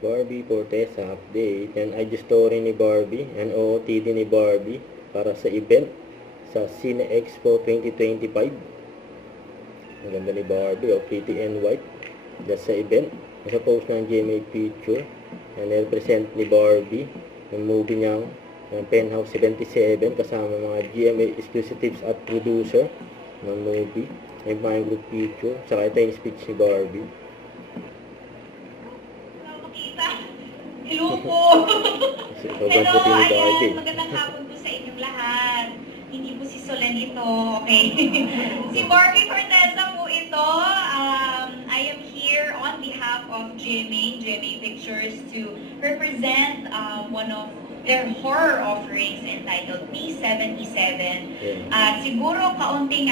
Barbie Fortesa update. Yan IG story ni Barbie and OOTD ni Barbie para sa event sa Cine Expo 2025. Ang ganda ni Barbie, pretty and white. That's sa event. Nasa post ng GMA picture. And represent ni Barbie yung movie niya, ng Penthouse 77, kasama mga GMA exclusives at producer ng movie. Yung mga group picture. Saka ito yung speech ni Barbie. Hello po! Hello, ayan, magandang hapon po sa inyong lahat. Hindi po si Solan ito, okay? Si Barbie Fortesa po ito. I am here on behalf of GMA Pictures to represent one of their horror offerings entitled P77. At siguro kaunting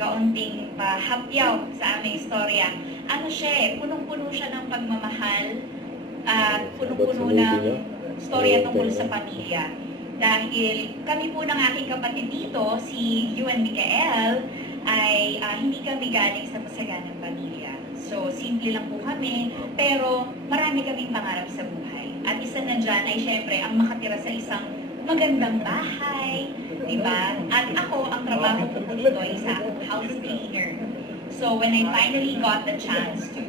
kaunting pahapyaw sa aming istorya. Ano siya punong-puno siya ng pagmamahal at punong-puno ng storya tungkol sa pamilya. Dahil kami po ng aking kapatid dito, si Yuan Mikael, ay hindi kami galing sa masaganang pamilya. So, simple lang po kami, pero marami kaming pangarap sa buhay. At isa na dyan ay syempre ang makatira sa isang magandang bahay, di ba? At ako, ang trabaho ko po dito ay isa house cleaner. So, when I finally got the chance to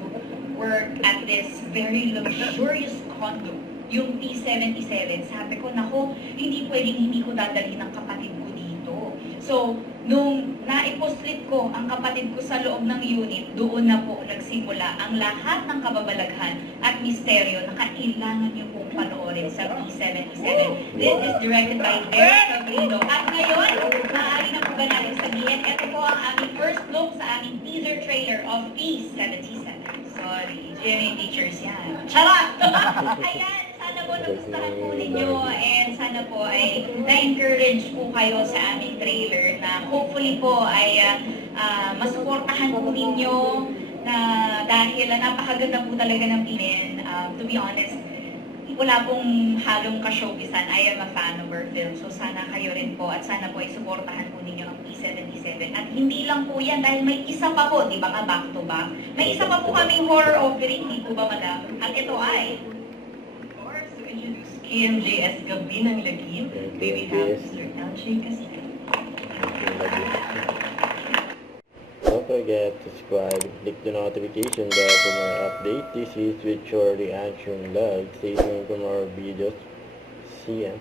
work at this very luxurious condo, yung P77, sabi ko, nako, hindi pwedeng hindi ko dadalhin ng kapatid ko dito. So, nung naipostlit ko ang kapatid ko sa loob ng unit, doon na po nagsimula ang lahat ng kababalaghan at misteryo na kailangan niyo pong panoorin sa P77. This is directed by Derek Cabrino. At ngayon, maaari na po ba natin sabihin, ito po ang aming first look sa aming teaser trailer of P77. Sorry, GMA Pictures yan. Charot! Ayan, sana po nagustuhan po ninyo and sana po ay na-encourage po kayo sa aming trailer na hopefully po ay masuportahan po ninyo na dahil napakaganda po talaga ng pinin. To be honest, wala pong halong ka-showbizan. I am a fan of our film. So sana kayo rin po at sana po ay suportahan po ninyo ang P77. At hindi lang po yan dahil may isa pa po, di ba ka back to back? May isa pa po kaming horror offering, di po ba madam? At ito ay, of course, to introduce KMJS Gabi ng Lagim. We have Mr. LJ Casita. Don't forget to subscribe, click the notification bell for more update. This is with your reaction log. Stay tuned for more videos. See ya.